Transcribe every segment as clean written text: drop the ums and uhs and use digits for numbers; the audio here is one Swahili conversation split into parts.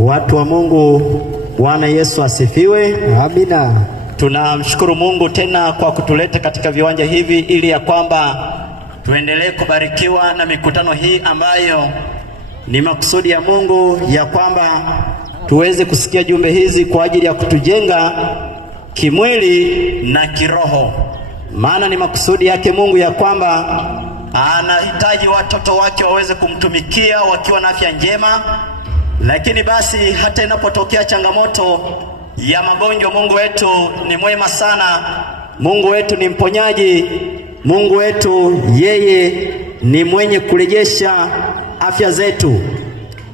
Watu wa Mungu, Bwana Yesu asifiwe. Amina. Tunamshukuru Mungu tena kwa kutuleta katika viwanja hivi ili ya kwamba tuendelee kubarikiwa na mikutano hii ambayo ni makusudi ya Mungu ya kwamba tuweze kusikia jumbe hizi kwa ajili ya kutujenga kimwili na kiroho. Maana ni makusudi yake Mungu ya kwamba anahitaji watoto wake waweze kumtumikia wakiwa na afya njema. Lakini basi hata inapotokea changamoto ya magonjwa, Mungu wetu ni mwema sana. Mungu wetu ni mponyaji. Mungu wetu yeye ni mwenye kurejesha afya zetu.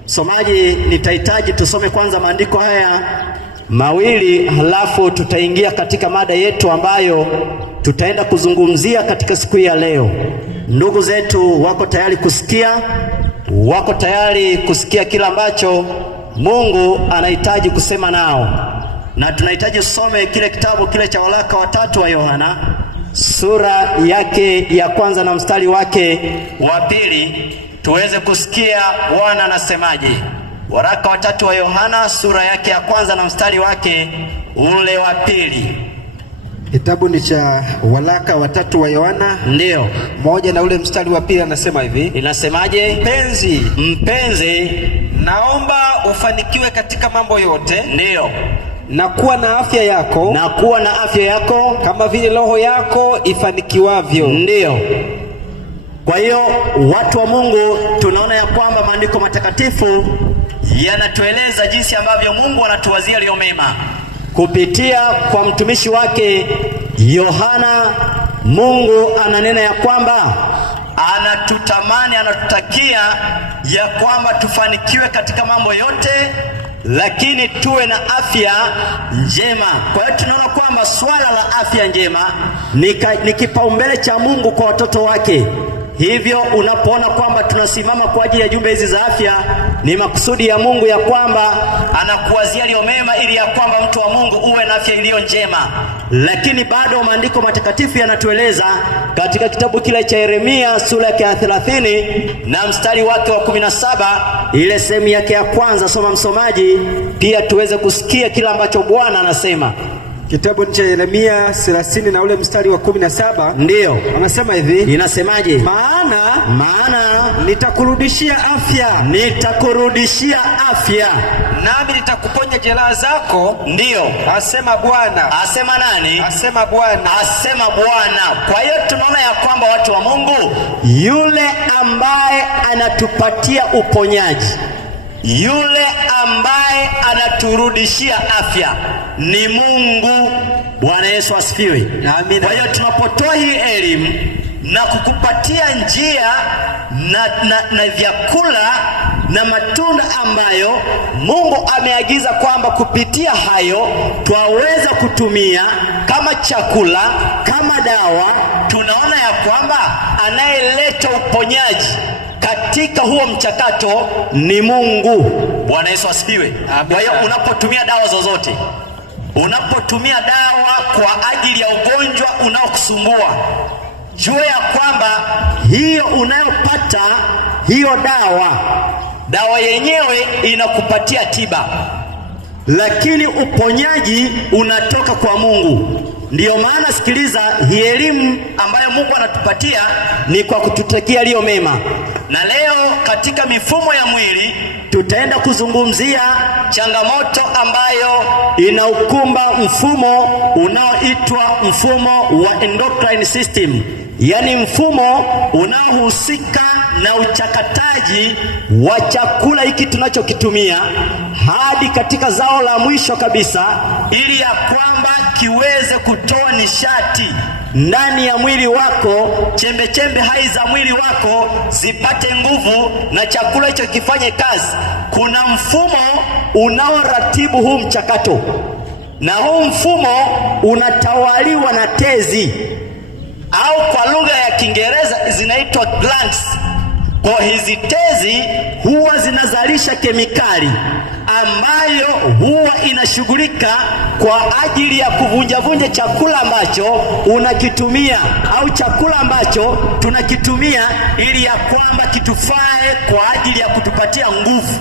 Somaji, nitahitaji tusome kwanza maandiko haya mawili, halafu tutaingia katika mada yetu ambayo tutaenda kuzungumzia katika siku ya leo. Ndugu zetu wako tayari kusikia? Wako tayari kusikia kila ambacho Mungu anahitaji kusema nao? Na tunahitaji usome kile kitabu kile cha waraka wa 3 wa Yohana, sura yake ya kwanza na mstari wake wa 2, tuweze kusikia Bwana anasemaje. Waraka wa 3 wa Yohana, sura yake ya kwanza na mstari wake ule wa 2. Kitabu ni cha waraka wa 3 wa Yohana, ndio moja na ule mstari wa 2, anasema hivi. Inasemaje? Mpenzi, naomba ufanikiwe katika mambo yote, ndio, na kuwa na afya yako kama vile roho yako ifanikiwavyo. Ndio. Kwa hiyo watu wa Mungu, tunaona ya kwamba maandiko matakatifu yanatueleza jinsi ambavyo Mungu anatuwazia yaliyo mema kupitia kwa mtumishi wake Yohana. Mungu ananena ya kwamba anatutamani, anatutakia ya kwamba tufanikiwe katika mambo yote, lakini tuwe na afya njema. Kwa hiyo tunaona kwamba swala la afya njema ni kipaumbele cha Mungu kwa watoto wake. Hivyo unapoona kwamba tunasimama kwa ajili ya jumbe hizi za afya, ni makusudi ya Mungu ya kwamba anakuwazia yaliyo mema ili ya kwamba mtu wa Mungu uwe na afya iliyo njema. Lakini bado maandiko matakatifu yanatueleza katika kitabu kile cha Yeremia, sura yake ya 30 na mstari wake wa 17, ile sehemu yake ya kwanza. Soma msomaji, pia tuweze kusikia kila ambacho Bwana anasema. Kitabu cha Yeremia 30 na ule mstari wa 17, ndio anasema hivi. Inasemaje? Maana nitakurudishia afya, nami nitakuponya jeraha zako. Ndio, asema Bwana. Asema nani? Asema Bwana. Asema Bwana. Kwa hiyo tunaona ya kwamba watu wa Mungu, yule ambaye anatupatia uponyaji, yule ambaye anaturudishia afya ni Mungu. Bwana Yesu asifiwe. Amina. Kwa hiyo tunapotoa hii elimu na kukupatia njia na vyakula na matunda ambayo Mungu ameagiza kwamba kupitia hayo twaweza kutumia kama chakula, kama dawa, tunaona ya kwamba anayeleta uponyaji katika huo mchakato ni Mungu. Bwana Yesu asifiwe. Kwa hiyo unapotumia dawa zozote, unapotumia dawa kwa ajili ya ugonjwa unaokusumbua, jua ya kwamba hiyo unayopata hiyo dawa yenyewe inakupatia tiba, lakini uponyaji unatoka kwa Mungu. Ndiyo maana sikiliza, hii elimu ambayo Mungu anatupatia ni kwa kututakia yaliyo mema. Na leo katika mifumo ya mwili tutaenda kuzungumzia changamoto ambayo inaukumba mfumo unaoitwa mfumo wa endocrine system, yaani mfumo unaohusika na uchakataji wa chakula hiki tunachokitumia hadi katika zao la mwisho kabisa, ili ya kwamba kiweze kutoa nishati ndani ya mwili wako, chembe hai za mwili wako zipate nguvu na chakula hicho kifanye kazi. Kuna mfumo unaoratibu huu mchakato, na huu mfumo unatawaliwa na tezi, au kwa lugha ya Kiingereza zinaitwa glands. Kwa hizi tezi huwa zinazalisha kemikali ambayo huwa inashughulika kwa ajili ya kuvunja chakula ambacho unakitumia au chakula ambacho tunakitumia, ili ya kwamba kitufae kwa ajili ya kutupatia nguvu.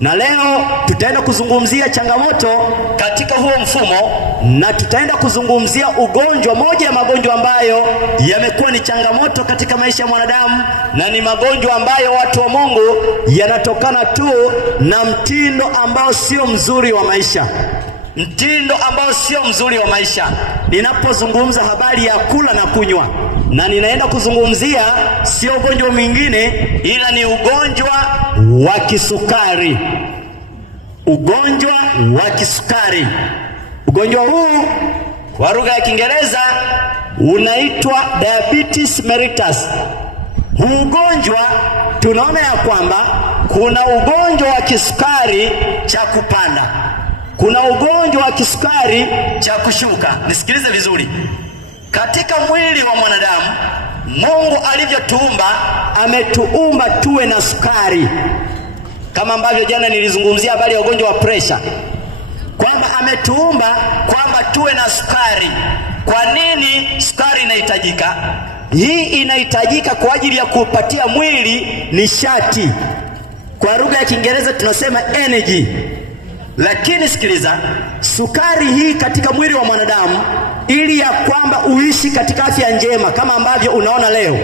Na leo tutaenda kuzungumzia changamoto katika huo mfumo, na tutaenda kuzungumzia ugonjwa, moja ya magonjwa ambayo yamekuwa ni changamoto katika maisha ya mwanadamu, na ni magonjwa ambayo watu wa Mungu yanatokana tu na mtindo ambao sio mzuri wa maisha. Mtindo ambao sio mzuri wa maisha. Ninapozungumza habari ya kula na kunywa, na ninaenda kuzungumzia sio ugonjwa mwingine, ila ni ugonjwa wa kisukari. Ugonjwa wa kisukari. Ugonjwa huu kwa lugha ya Kiingereza unaitwa diabetes mellitus. Huu ugonjwa tunaona ya kwamba kuna ugonjwa wa kisukari cha kupanda, kuna ugonjwa wa kisukari cha kushuka. Nisikilize vizuri. Katika mwili wa mwanadamu, Mungu alivyotuumba, ametuumba tuwe na sukari. Kama ambavyo jana nilizungumzia habari ya ugonjwa wa presha, kwamba ametuumba kwamba tuwe na sukari. Kwa nini sukari inahitajika? Hii inahitajika kwa ajili ya kupatia mwili nishati. Kwa lugha ya Kiingereza tunasema energy. Lakini sikiliza, sukari hii katika mwili wa mwanadamu, ili ya kwamba uishi katika afya njema, kama ambavyo unaona leo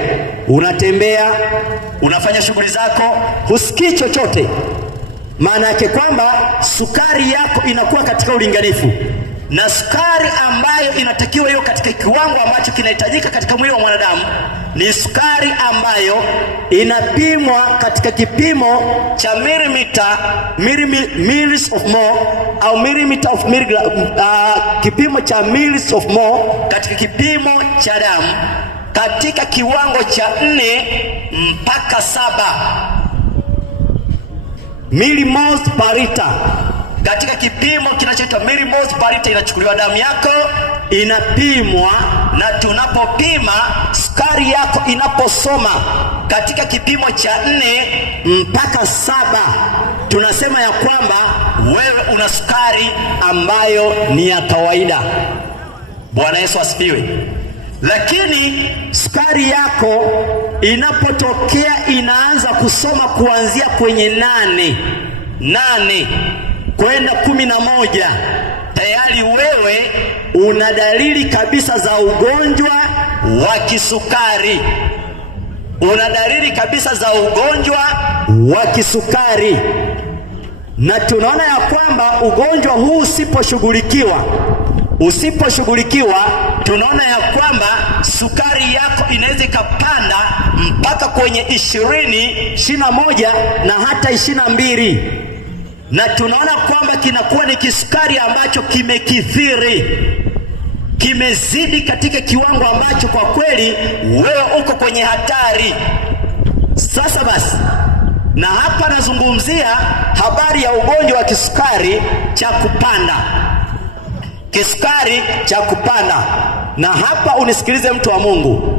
unatembea, unafanya shughuli zako, husikii chochote, maana yake kwamba sukari yako inakuwa katika ulinganifu. Na sukari ambayo inatakiwa hiyo katika kiwango ambacho kinahitajika katika mwili wa mwanadamu ni sukari ambayo inapimwa katika kipimo cha milliliters of mole au millimeter of milligram, kipimo cha milliliters of mole katika kipimo cha damu katika kiwango cha 4 mpaka 7 millimoles per liter. Katika kipimo kinachoitwa millimoles per liter inachukuliwa damu yako, inapimwa, na tunapopima sukari yako inaposoma katika kipimo cha 4 mpaka 7, tunasema ya kwamba wewe una sukari ambayo ni ya kawaida. Bwana Yesu asifiwe. Lakini sukari yako inapotokea inaanza kusoma kuanzia kwenye 8 kwenda 11, tayari wewe una dalili kabisa za ugonjwa wa kisukari. Una dalili kabisa za ugonjwa wa kisukari. Na tunaona ya kwamba ugonjwa huu usiposhughulikiwa, tunaona ya kwamba sukari yako inaweza ikapanda mpaka kwenye 20, 21 na hata 22. Na tunaona kwamba kinakuwa ni kisukari ambacho kimekithiri, kimezidi katika kiwango ambacho kwa kweli wewe uko kwenye hatari. Sasa basi, na hapa nazungumzia habari ya ugonjwa wa kisukari cha kupanda. Kisukari cha kupanda. Na hapa unisikilize mtu wa Mungu.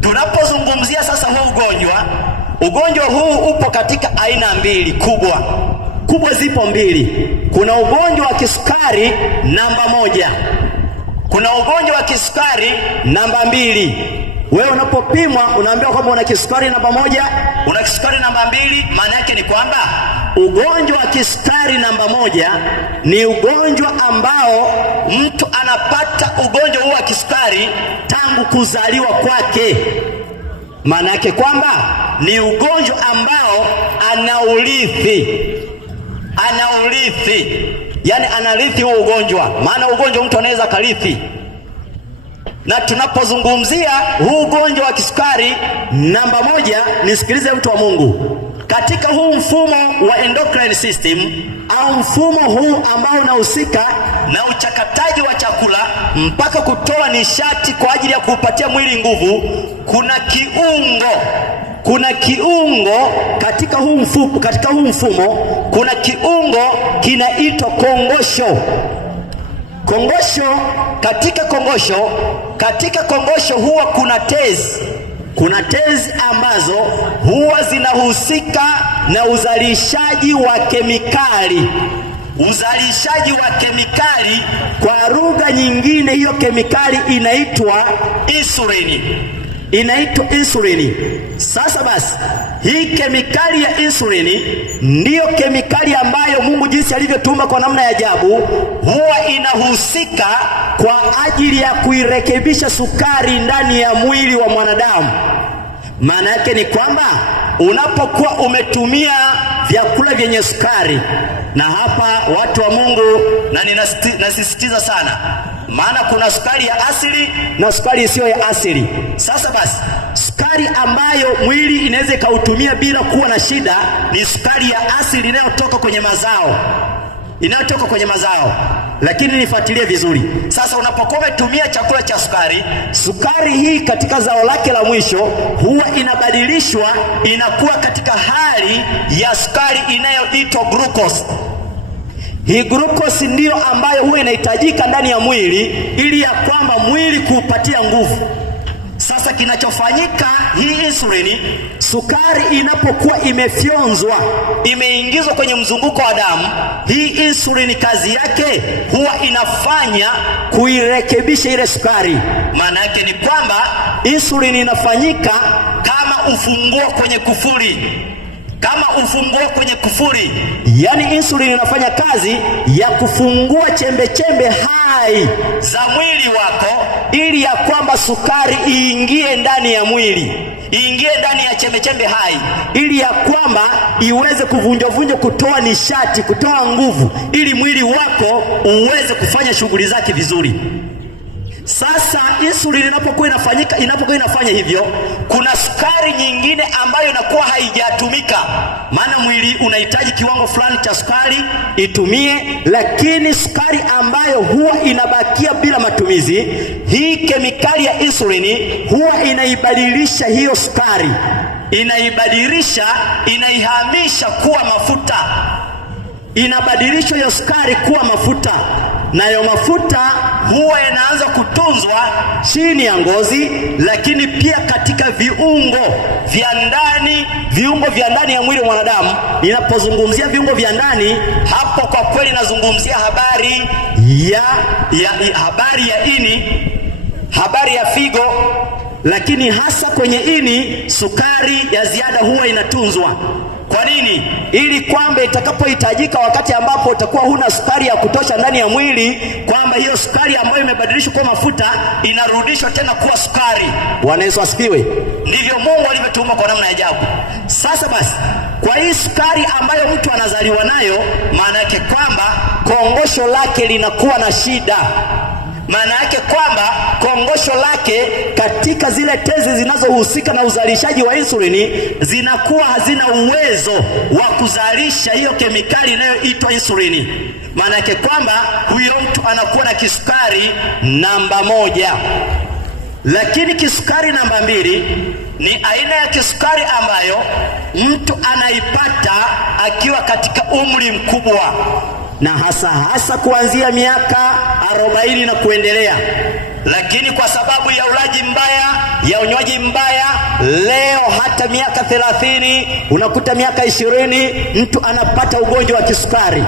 Tunapozungumzia sasa huu ugonjwa huu upo katika aina mbili kubwa. Zipo mbili. Kuna ugonjwa wa kisukari namba 1. Kuna ugonjwa wa kisukari namba 2. Wewe unapopimwa unaambiwa kwamba una kisukari namba 1, una kisukari namba 2. Maana yake ni kwamba ugonjwa wa kisukari namba 1 ni ugonjwa ambao mtu anapata ugonjwa huu wa kisukari tangu kuzaliwa kwake. Maana yake kwamba ni ugonjwa ambao anaurithi. Yaani anarithi huo ugonjwa. Maana ugonjwa mtu anaweza karithi. Na tunapozungumzia huu ugonjwa wa kisukari namba 1, nisikilize mtu wa Mungu. Katika huu mfumo wa endocrine system, au mfumo huu ambao unahusika na uchakataji wa chakula mpaka kutoa nishati kwa ajili ya kuupatia mwili nguvu, kuna kiungo katika huu mfumo, kuna kiungo kinaitwa kongosho. Katika kongosho huwa kuna tezi ambazo huwa zinahusika na uzalishaji wa kemikali. Kwa lugha nyingine hiyo kemikali inaitwa insulini. inaitwa insulini. Sasa basi, hii kemikali ya insulini ndiyo kemikali ambayo Mungu jinsi alivyotumba kwa namna ya ajabu huwa inahusika kwa ajili ya kuirekebisha sukari ndani ya mwili wa mwanadamu. Maana yake ni kwamba unapokuwa umetumia vyakula vyenye sukari, na hapa watu wa Mungu, na ninasisitiza sana, maana kuna sukari ya asili na sukari isiyo ya asili. Sasa basi, sukari ambayo mwili inaweza ikautumia bila kuwa na shida ni sukari ya asili inayotoka kwenye mazao, lakini nifuatilie vizuri. Sasa unapokuwa umetumia chakula cha sukari hii katika zao lake la mwisho huwa inabadilishwa, inakuwa katika hali ya sukari inayoitwa glucose. Hii glucose ndiyo ambayo huwa inahitajika ndani ya mwili ili ya kwamba mwili kuupatia nguvu. Sasa kinachofanyika, hii insulini, sukari inapokuwa imefyonzwa, imeingizwa kwenye mzunguko wa damu, hii insulini kazi yake huwa inafanya kuirekebisha ile sukari. Maana yake ni kwamba insulini inafanyika kama ufunguo kwenye kufuli. Yaani insulini inafanya kazi ya kufungua chembe hai za mwili wako ili ya kwamba sukari iingie ndani ya mwili, iingie ndani ya chembe hai, ili ya kwamba iweze kuvunjwa, kutoa nishati, kutoa nguvu, ili mwili wako uweze kufanya shughuli zake vizuri. Sasa insulini inapokuwa inafanya hivyo, kuna sukari nyingine ambayo inakuwa haijatumika. Maana mwili unahitaji kiwango fulani cha sukari itumie, lakini sukari ambayo huwa inabakia bila matumizi, hii kemikali ya insulini huwa inaibadilisha hiyo sukari, inaihamisha kuwa mafuta, inabadilisha hiyo sukari kuwa mafuta, nayo mafuta huwa yanaanza kutunzwa chini ya ngozi, lakini pia katika viungo vya ndani ya mwili wa mwanadamu. Ninapozungumzia viungo vya ndani, hapo kwa kweli nazungumzia habari ya ini, habari ya figo, lakini hasa kwenye ini sukari ya ziada huwa inatunzwa. Kwa nini? Ili kwamba itakapohitajika wakati ambapo utakuwa huna sukari ya kutosha ndani ya mwili, kwamba hiyo sukari ambayo imebadilishwa kuwa mafuta inarudishwa tena kuwa sukari. Bwana Yesu asifiwe. Ndivyo Mungu alivyotuumba kwa namna ya ajabu. Sasa basi, kwa hii sukari ambayo mtu anazaliwa nayo, maana yake kwamba kongosho lake linakuwa na shida. Maana yake kwamba kongosho lake katika zile tezi zinazohusika na uzalishaji wa insulini zinakuwa hazina uwezo wa kuzalisha hiyo kemikali inayoitwa insulini. Maana yake kwamba huyo mtu anakuwa na kisukari namba 1. Lakini kisukari namba 2 ni aina ya kisukari ambayo mtu anaipata akiwa katika umri mkubwa, na hasa kuanzia miaka 40 na kuendelea. Lakini kwa sababu ya ulaji mbaya, ya unywaji mbaya, leo hata miaka 30, unakuta miaka 20 mtu anapata ugonjwa wa kisukari.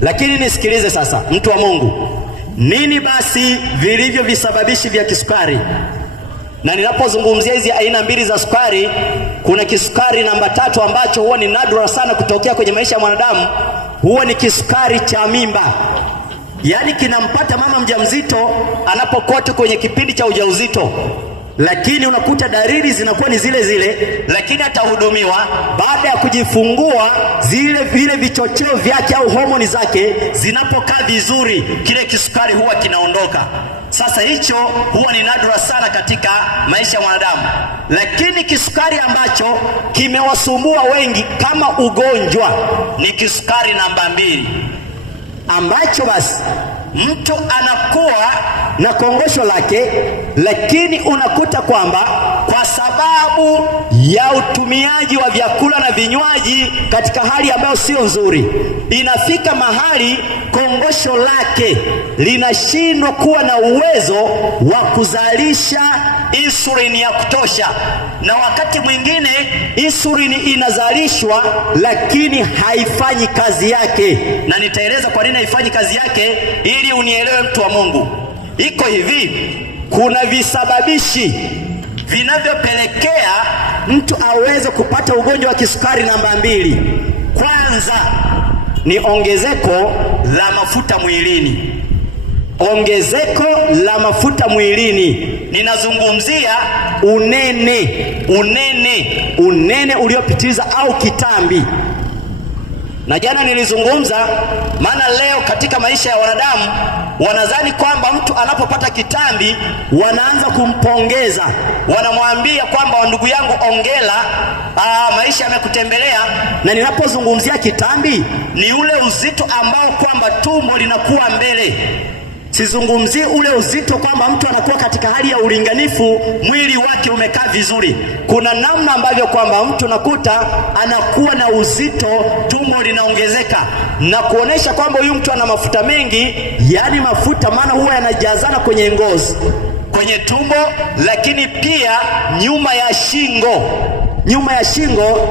Lakini nisikilize sasa, mtu wa Mungu, nini basi vilivyo visababishi vya kisukari? Na ninapozungumzia hizi aina 2 za sukari, kuna kisukari namba 3 ambacho huwa ni nadra sana kutokea kwenye maisha ya mwanadamu. Huwa ni kisukari cha mimba. Yaani kinampata mama mjamzito anapokuwa kwenye kipindi cha ujauzito, lakini unakuta dalili zinakuwa ni zile, lakini atahudumiwa baada ya kujifungua. Vile vichocheo vyake au homoni zake zinapokaa vizuri, kile kisukari huwa kinaondoka. Sasa hicho huwa ni nadra sana katika maisha ya mwanadamu. Lakini kisukari ambacho kimewasumbua wengi kama ugonjwa ni kisukari namba 2, ambacho basi mtu anakuwa na kongosho lake, lakini unakuta kwamba kwa sababu ya utumiaji wa vyakula na vinywaji katika hali ambayo sio nzuri, inafika mahali kongosho lake linashindwa kuwa na uwezo wa kuzalisha insulini ya kutosha. Na wakati mwingine insulini inazalishwa lakini haifanyi kazi yake, na nitaeleza kwa nini haifanyi kazi yake ili unielewe, mtu wa Mungu. Iko hivi, kuna visababishi vinavyopelekea mtu aweze kupata ugonjwa wa kisukari. Namba 2, kwanza ni ongezeko la mafuta mwilini. Ongezeko la mafuta mwilini, ninazungumzia unene uliopitiliza au kitambi. Na jana nilizungumza, maana leo katika maisha ya wanadamu wanadhani kwamba mtu anapopata kitambi wanaanza kumpongeza, wanamwambia kwamba ndugu yangu ongela, maisha yamekutembelea. Na ninapozungumzia kitambi ni ule uzito ambao kwamba tumbo linakuwa mbele. Sizungumzi ule uzito kwamba mtu anakuwa katika hali ya ulinganifu, mwili wake umekaa vizuri. Kuna namna ambavyo kwamba mtu nakuta anakuwa na uzito, tumbo linaongezeka, na kuonesha kwamba huyu mtu ana mafuta mengi. Yaani mafuta maana huwa yanajazana kwenye ngozi, kwenye tumbo, lakini pia nyuma ya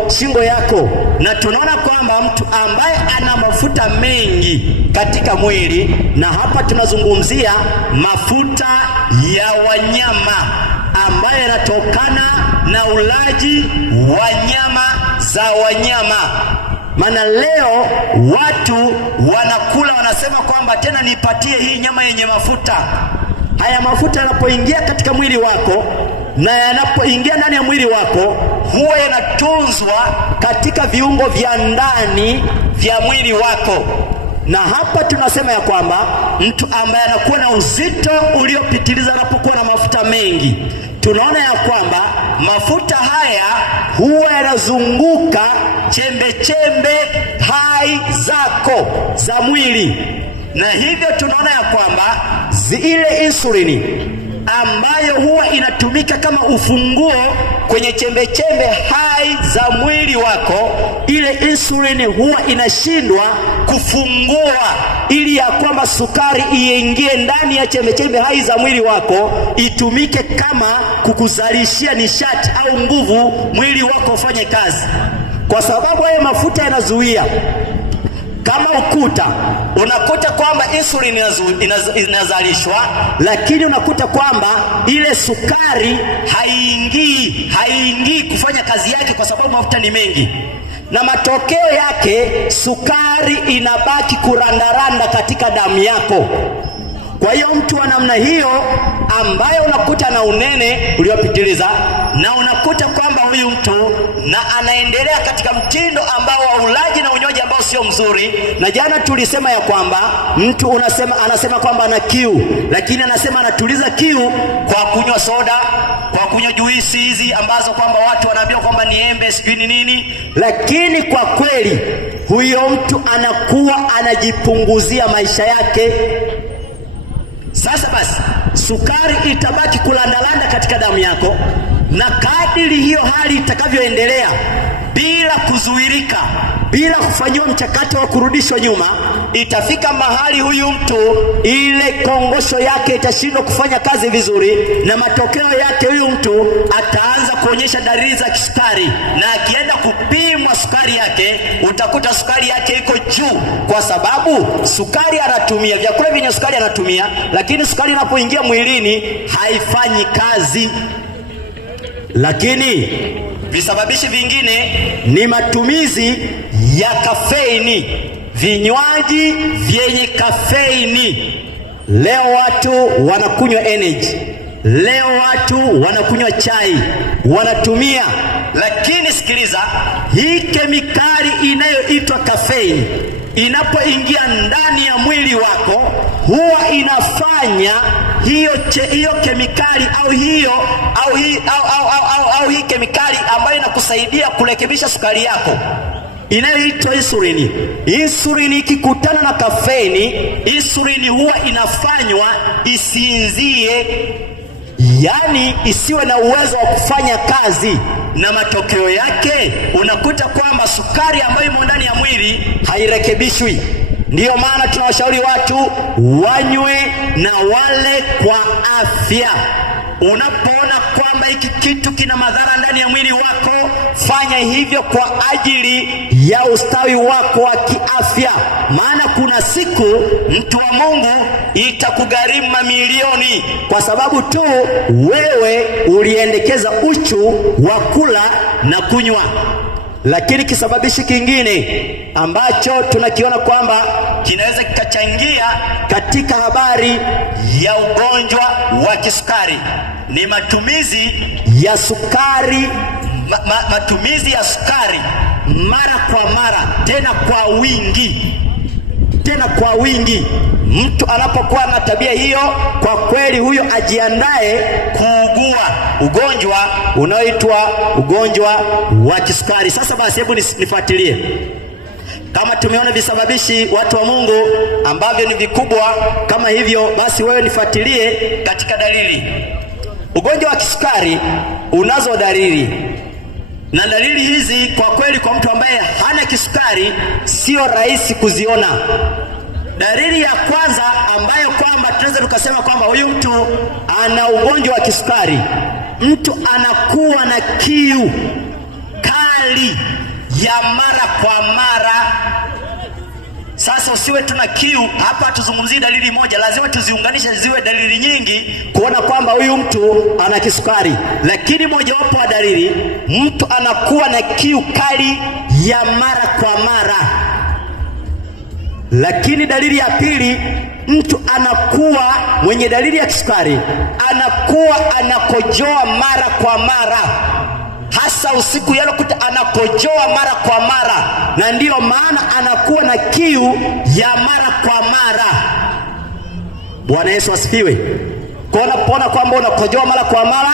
shingo yako. Na tunaona kwamba mtu ambaye ana mafuta mengi katika mwili, na hapa tunazungumzia mafuta ya wanyama ambayo yanatokana na ulaji wa nyama za wanyama. Maana leo watu wanakula, wanasema kwamba tena nipatie hii nyama yenye mafuta. Haya mafuta yanapoingia katika mwili wako na yanapoingia ndani ya mwili wako, huwa yanatunzwa katika viungo vya ndani vya mwili wako. Na hapa tunasema ya kwamba mtu ambaye anakuwa na uzito uliopitiliza, anapokuwa na mafuta mengi, tunaona ya kwamba mafuta haya huwa yanazunguka chembe hai zako za mwili, na hivyo tunaona ya kwamba ile insulini ambayo huwa inatumika kama ufunguo kwenye chembe hai za mwili wako, ile insulini huwa inashindwa kufungua ili ya kwamba sukari iingie ndani ya chembe hai za mwili wako, itumike kama kukuzalishia nishati au nguvu, mwili wako ufanye kazi. Kwa sababu haya mafuta yanazuia kama ukuta, unakuta kwamba insulini inazalishwa, lakini unakuta kwamba ile sukari haingii kufanya kazi yake kwa sababu mafuta ni mengi, na matokeo yake sukari inabaki kurandaranda katika damu yako. Kwa hiyo mtu wa namna hiyo ambaye unakuta na unene uliopitiliza, na unakuta kwamba huyu mtu na anaendelea katika mtindo ambao wa ulaji na unywaji ambao sio mzuri. Na jana tulisema ya kwamba mtu anasema kwamba ana kiu, lakini anasema anatuliza kiu kwa kunywa soda, kwa kunywa juisi hizi ambazo kwamba watu wanaambiwa kwamba ni embe sijui ni nini, lakini kwa kweli huyo mtu anakuwa anajipunguzia maisha yake. Sasa basi sukari itabaki kulandalanda katika damu yako, na kadiri hiyo hali itakavyoendelea bila kuzuirika, bila kufanyiwa mchakato wa kurudishwa nyuma, itafika mahali huyu mtu ile kongosho yake itashindwa kufanya kazi vizuri, na matokeo yake huyu mtu ataanza kuonyesha dalili za kisukari, na akienda kupimwa sukari yake utakuta sukari yake iko juu, kwa sababu sukari anatumia vyakula vyenye sukari anatumia, lakini sukari inapoingia mwilini haifanyi kazi. Lakini visababishi vingine ni matumizi ya kafeini, vinywaji vyenye kafeini. Leo watu wanakunywa energy, leo watu wanakunywa chai, wanatumia. Lakini sikiliza, hii kemikali inayoitwa kafeini inapoingia ndani ya mwili wako, huwa inafanya hiyo kemikali au hii kemikali ambayo inakusaidia kurekebisha sukari yako inayoitwa insulini. Insulini ikikutana na kafeini, insulini huwa inafanywa isinzie, yani isiwe na uwezo wa kufanya kazi, na matokeo yake unakuta kwamba sukari ambayo imo ndani ya mwili hairekebishwi. Ndiyo maana tunawashauri watu wanywe na wale kwa afya. unapoona kwamba hiki kitu kina madhara ndani ya mwili wako, fanya hivyo kwa ajili ya ustawi wako wa kiafya. Maana kuna siku mtu wa Mungu itakugharimu mamilioni kwa sababu tu wewe uliendekeza uchu wa kula na kunywa. Lakini kisababishi kingine ambacho tunakiona kwamba kinaweza kikachangia katika habari ya ugonjwa wa kisukari ni matumizi ya sukari, matumizi ya sukari mara kwa mara, tena kwa wingi. Mtu anapokuwa na tabia hiyo, kwa kweli huyo ajiandae kuugua ugonjwa unaoitwa ugonjwa wa kisukari. Sasa basi, hebu nifuatilie. Kama tumeona visababishi, watu wa Mungu, ambavyo ni vikubwa kama hivyo, basi wewe nifuatilie katika dalili. Ugonjwa wa kisukari unazo dalili, na dalili hizi kwa kweli kwa mtu ambaye hana kisukari sio rahisi kuziona. Dalili ya kwanza ambayo kwamba tunaweza tukasema kwamba huyu mtu ana ugonjwa wa kisukari, mtu anakuwa na kiu kali ya mara kwa mara. Sasa usiwe tuna kiu hapa, tuzungumzie dalili moja, lazima tuziunganishe ziwe dalili nyingi kuona kwamba huyu mtu ana kisukari. Lakini mojawapo wa dalili, mtu anakuwa na kiu kali ya mara kwa mara. Lakini dalili ya pili, mtu anakuwa mwenye dalili ya kisukari, anakuwa anakojoa mara kwa mara, hasa usiku yalokuta anakojoa mara kwa mara, na ndiyo maana anakuwa na kiu ya mara kwa mara. Bwana Yesu asifiwe. Kwa unapoona kwamba unakojoa mara kwa mara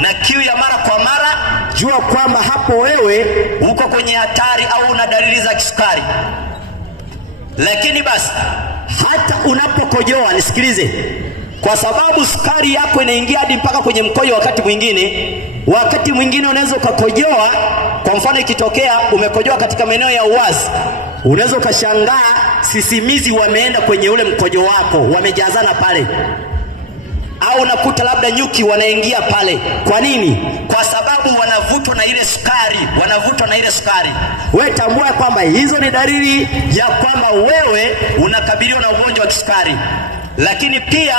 na kiu ya mara kwa mara, jua kwamba hapo wewe uko kwenye hatari au una dalili za kisukari. Lakini basi hata unapokojoa, nisikilize, kwa sababu sukari yako inaingia hadi mpaka kwenye mkojo. Wakati mwingine unaweza ukakojoa, kwa mfano ikitokea umekojoa katika maeneo ya uwazi, unaweza ukashangaa sisimizi wameenda kwenye ule mkojo wako, wamejazana pale, au unakuta labda nyuki wanaingia pale. Kwa nini? Kwa sababu wanavutwa na ile sukari, Wewe tambua kwamba hizo ni dalili ya kwamba wewe unakabiliwa na ugonjwa wa kisukari. Lakini pia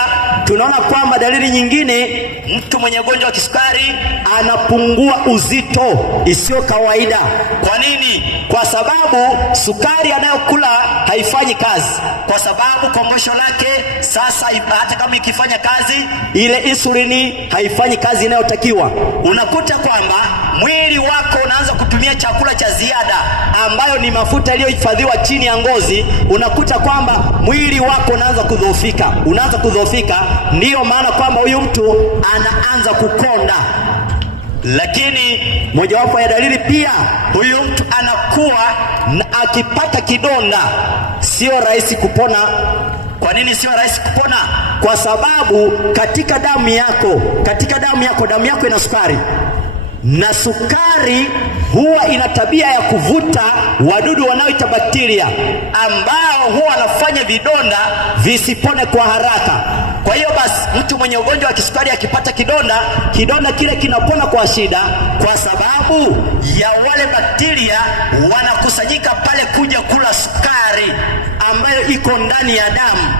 tunaona kwamba dalili nyingine, mtu mwenye ugonjwa wa kisukari anapungua uzito isiyo kawaida. Kwa nini? Kwa sababu sukari anayokula haifanyi kazi, kwa sababu kombosho lake sasa, hata kama ikifanya kazi, ile insulini haifanyi kazi inayotakiwa. Unakuta kwamba mwili wako unaanza kutumia chakula cha ziada ambayo ni mafuta yaliyohifadhiwa chini ya ngozi. Unakuta kwamba mwili wako unaanza kudhoofika, ndiyo maana kwamba huyu mtu anaanza kukonda. Lakini mojawapo ya dalili pia, huyu mtu anakuwa akipata kidonda sio rahisi kupona. Kwa nini sio rahisi kupona? Kwa sababu katika damu yako ina sukari, na sukari huwa ina tabia ya kuvuta wadudu wanaoita bakteria, ambao huwa wanafanya vidonda visipone kwa haraka. Kwa hiyo basi, mtu mwenye ugonjwa wa kisukari akipata kidonda kile kinapona kwa shida, kwa sababu ya wale bakteria wanakusanyika pale kuja kula sukari ambayo iko ndani ya damu.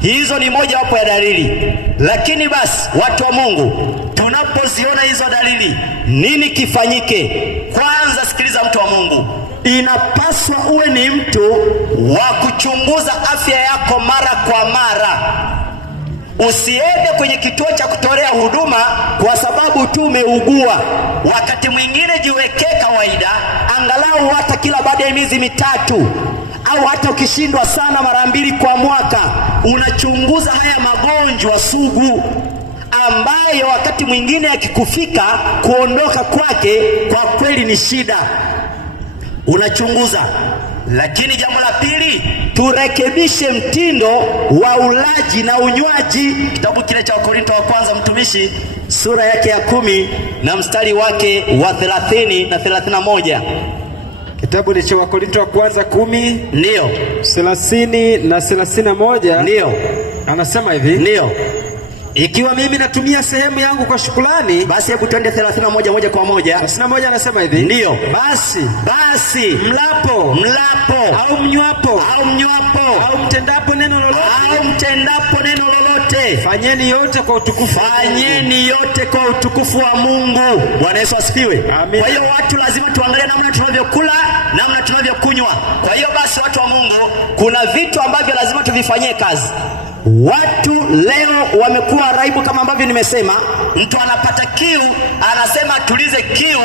Hizo ni moja wapo ya dalili. Lakini basi, watu wa Mungu, tunapoziona hizo dalili, nini kifanyike? Kwanza sikiliza, mtu wa Mungu, inapaswa uwe ni mtu wa kuchunguza afya yako mara kwa mara. Usiende kwenye kituo cha kutolea huduma kwa sababu tu umeugua. Wakati mwingine jiwekee kawaida, angalau hata kila baada ya miezi mitatu, au hata ukishindwa sana mara 2 kwa mwaka, unachunguza haya magonjwa sugu ambayo wakati mwingine yakikufika, kuondoka kwake kwa kweli ni shida. Unachunguza. Lakini jambo la pili, turekebishe mtindo wa ulaji na unywaji. Kitabu kile cha Wakorintho wa kwanza, mtumishi, sura yake ya 10 na mstari wake wa 30 na 31. Kitabu ni cha Wakorintho wa kwanza 10, ndio 30 na 31. Ndio anasema hivi, ndio Ikiwa mimi natumia sehemu yangu kwa shukrani, basi hebu twende 31 moja kwa moja. 31 anasema hivi, ndiyo, basi mlapo au mnywapo au mtendapo neno lolote, fanyeni yote kwa utukufu wa Mungu. Bwana Yesu asifiwe. Amina. Kwa hiyo watu lazima tuangalie namna tunavyokula, namna tunavyokunywa. Kwa hiyo basi watu wa Mungu, kuna vitu ambavyo lazima tuvifanyie kazi. Watu leo wamekuwa raibu kama ambavyo nimesema. Mtu anapata kiu, anasema tulize kiu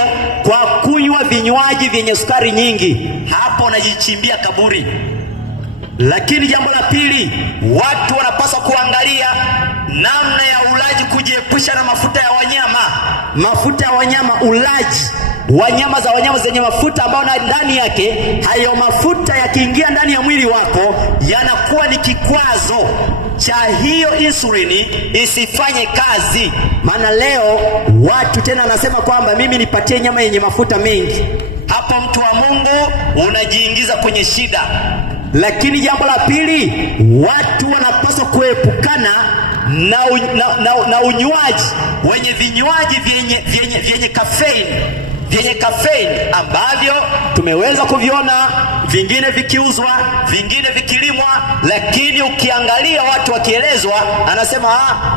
kwa kunywa vinywaji vyenye sukari nyingi. Hapo unajichimbia kaburi. Lakini jambo la pili, watu wanapaswa kuangalia namna ya ulaji, kujiepusha na mafuta ya wanyama. Ulaji wa nyama zenye mafuta ambayo ndani yake, hayo mafuta yakiingia ndani ya mwili wako yanakuwa ni kikwazo cha hiyo insulini isifanye kazi. Maana leo watu tena anasema kwamba mimi nipatie nyama yenye mafuta mengi. Hapo mtu wa Mungu unajiingiza kwenye shida. Lakini jambo la pili, watu wanapaswa kuepukana na unywaji wenye vinywaji vyenye kafeini ambavyo tumeweza kuviona, vingine vikiuzwa, vingine vikilimwa. Lakini ukiangalia watu wakielezwa, anasema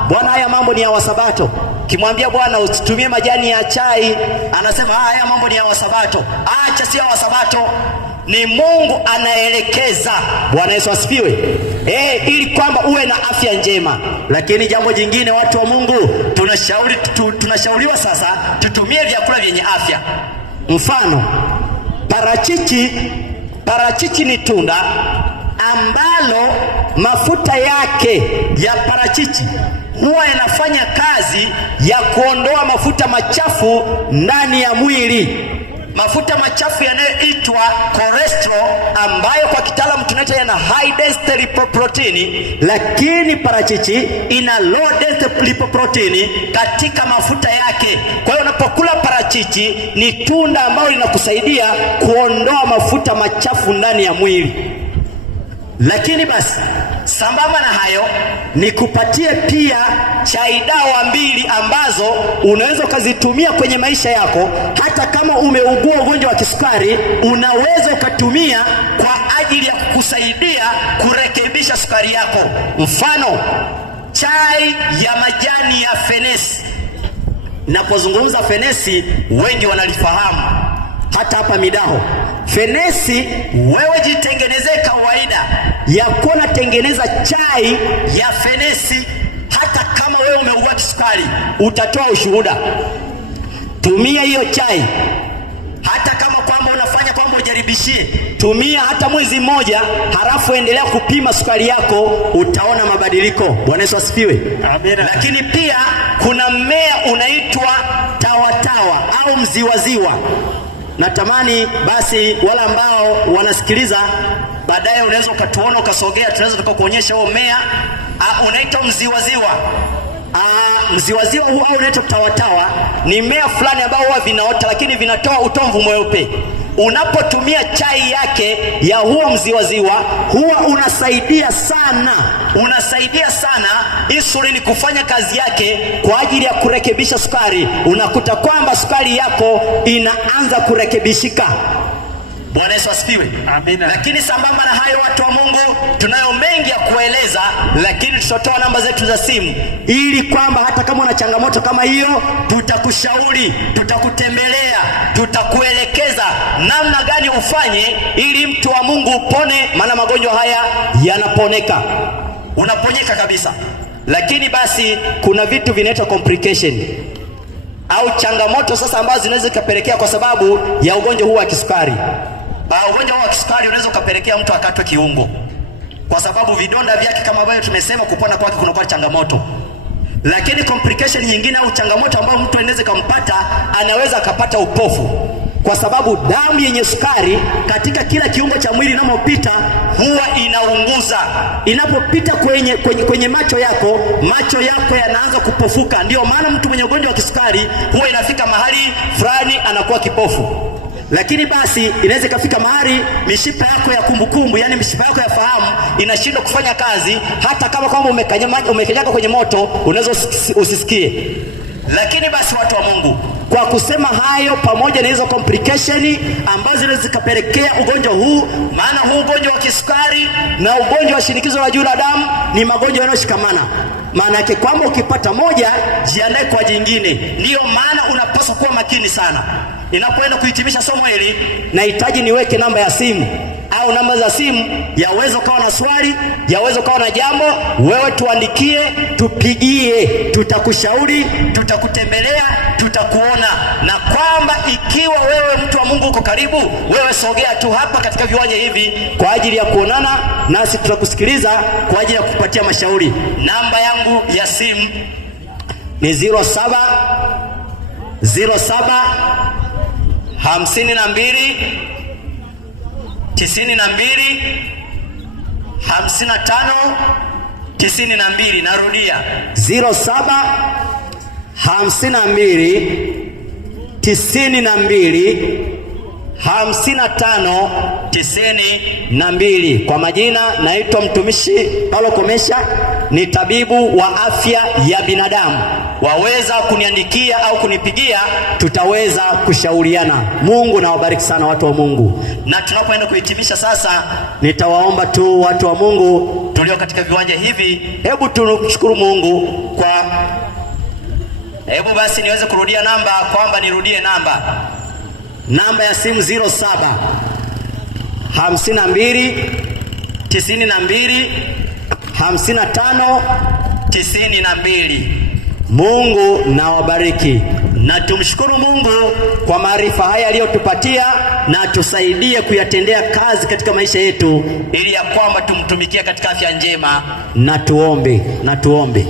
bwana, haya mambo ni ya Wasabato. Kimwambia bwana usitumie majani ya chai, anasema haya mambo ni ya Wasabato. Acha, si ya Wasabato, ni Mungu anaelekeza. Bwana Yesu asifiwe. Ili kwamba uwe na afya njema. Lakini jambo jingine, watu wa Mungu, tunashauriwa sasa tutumie vyakula vyenye afya. Mfano, parachichi ni tunda ambalo mafuta yake ya parachichi huwa yanafanya kazi ya kuondoa mafuta machafu ndani ya mwili. Mafuta machafu yanayoitwa cholesterol, ambayo kwa kitaalamu tunaita yana high density lipoprotein, lakini parachichi ina low density lipoprotein katika mafuta yake. Kwa hiyo unapokula parachichi, ni tunda ambalo linakusaidia kuondoa mafuta machafu ndani ya mwili. Lakini basi sambamba na hayo, nikupatie pia chai dawa 2 ambazo unaweza ukazitumia kwenye maisha yako. Hata kama umeugua ugonjwa wa kisukari, unaweza ukatumia kwa ajili ya kukusaidia kurekebisha sukari yako. Mfano, chai ya majani ya fenesi. Napozungumza fenesi, wengi wanalifahamu, hata hapa Midaho. Fenesi, wewe jitengenezee kawaida ya kuwa natengeneza chai ya fenesi. Hata kama wewe umeugua kisukari, utatoa ushuhuda. Tumia hiyo chai, hata kama kwamba unafanya kwamba ujaribishie, tumia hata mwezi mmoja, halafu endelea kupima sukari yako, utaona mabadiliko. Bwana Yesu asifiwe. Amen. Lakini pia kuna mmea unaitwa tawatawa au mziwaziwa. Natamani basi wala ambao wanasikiliza baadaye, unaweza ukatuona ukasogea, tunaweza tukakuonyesha huo mmea. Unaitwa mziwaziwa. Mziwaziwa huu au unaitwa tawatawa ni mmea fulani ambao huwa vinaota, lakini vinatoa utomvu mweupe. Unapotumia chai yake ya huo mziwaziwa, huwa unasaidia sana insulini kufanya kazi yake kwa ajili ya kurekebisha sukari. Unakuta kwamba sukari yako inaanza kurekebishika. Bwana Yesu asifiwe. Amina. Lakini sambamba na hayo, watu wa Mungu, tunayo mengi ya kueleza, lakini tutatoa namba zetu za simu ili kwamba hata kama una changamoto kama hiyo, tutakushauri, tutakutembelea, tutakuelekeza namna gani ufanye ili mtu wa Mungu upone. Maana magonjwa haya yanaponeka, unaponyeka kabisa. Lakini basi kuna vitu vinaitwa complication au changamoto sasa ambazo zinaweza kupelekea kwa sababu ya ugonjwa huu wa kisukari. Ugonjwa wa kisukari unaweza kupelekea mtu akatwe kiungo, kwa sababu vidonda vyake kama ambavyo tumesema, kupona kwake kunakuwa changamoto. Lakini complication nyingine au changamoto ambayo mtu anaweza kumpata, anaweza akapata upofu, kwa sababu damu yenye sukari katika kila kiungo cha mwili inapopita huwa inaunguza. Inapopita kwenye macho yako yanaanza kupofuka. Ndio maana mtu mwenye ugonjwa wa kisukari huwa inafika mahali fulani anakuwa kipofu. Lakini basi inaweza ikafika mahali mishipa yako ya kumbukumbu, yani mishipa yako ya fahamu inashindwa kufanya kazi, hata kama kwamba umekanyaga kwenye moto unaweza usisikie. Lakini basi watu wa Mungu, kwa kusema hayo, pamoja na hizo complication ambazo zinaweza zikapelekea ugonjwa huu, maana huu ugonjwa wa kisukari na ugonjwa wa shinikizo la juu la damu ni magonjwa yanayoshikamana. Maana yake kwamba ukipata moja, jiandae kwa jingine. Ndiyo maana unapaswa kuwa makini sana. Ninapoenda kuhitimisha somo hili, nahitaji niweke namba ya simu au namba za simu. Yaweza ukawa na swali, yaweza ukawa na jambo, wewe tuandikie, tupigie, tutakushauri, tutakutembelea, tutakuona. Na kwamba ikiwa wewe mtu wa Mungu uko karibu, wewe sogea tu hapa katika viwanja hivi kwa ajili ya kuonana nasi, tutakusikiliza kwa ajili ya kukupatia mashauri. Namba yangu ya simu ni 07 52 92 55 92. Narudia 07 52 92 55 92. Kwa majina naitwa mtumishi Paulo Komesha, ni tabibu wa afya ya binadamu. Waweza kuniandikia au kunipigia, tutaweza kushauriana. Mungu na wabariki sana watu wa Mungu. Na tunapoenda kuhitimisha sasa, nitawaomba tu watu wa Mungu tulio katika viwanja hivi, hebu tumshukuru Mungu kwa, hebu basi niweze kurudia namba, kwamba nirudie namba ya simu 07 52 92 55 92. Mungu na wabariki, na tumshukuru Mungu kwa maarifa haya aliyotupatia, na tusaidie kuyatendea kazi katika maisha yetu, ili ya kwamba tumtumikie katika afya njema. Na tuombe.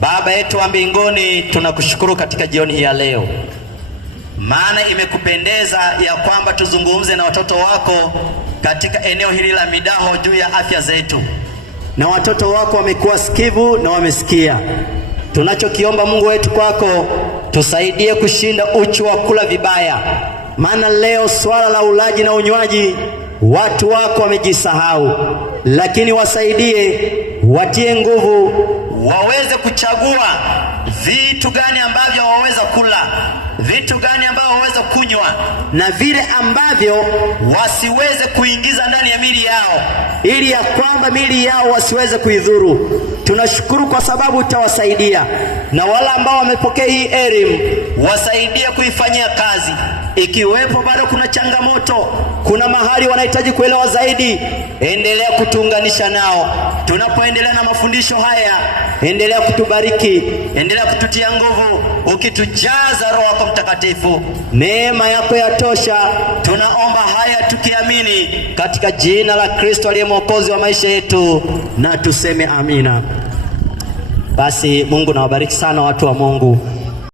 Baba yetu wa mbinguni, tunakushukuru katika jioni hii ya leo, maana imekupendeza ya kwamba tuzungumze na watoto wako katika eneo hili la Midaho juu ya afya zetu, na watoto wako wamekuwa sikivu na wamesikia. Tunachokiomba Mungu wetu kwako, tusaidie kushinda uchu wa kula vibaya, maana leo swala la ulaji na unywaji watu wako wamejisahau. Lakini wasaidie, watie nguvu, waweze kuchagua vitu gani ambavyo waweza kula, vitu gani ambavyo waweza kunywa, na vile ambavyo wasiweze kuingiza ndani ya mili yao, ili ya kwamba mili yao wasiweze kuidhuru. Tunashukuru kwa sababu utawasaidia, na wale ambao wamepokea hii elimu wasaidie kuifanyia kazi. Ikiwepo bado kuna changamoto, kuna mahali wanahitaji kuelewa zaidi, endelea kutuunganisha nao. Tunapoendelea na mafundisho haya, endelea kutubariki, endelea kututia nguvu, ukitujaza Roho yako Mtakatifu. Neema yako yatosha. Tunaomba haya tukiamini katika jina la Kristo aliye mwokozi wa maisha yetu, na tuseme amina. Basi Mungu na wabariki sana watu wa Mungu.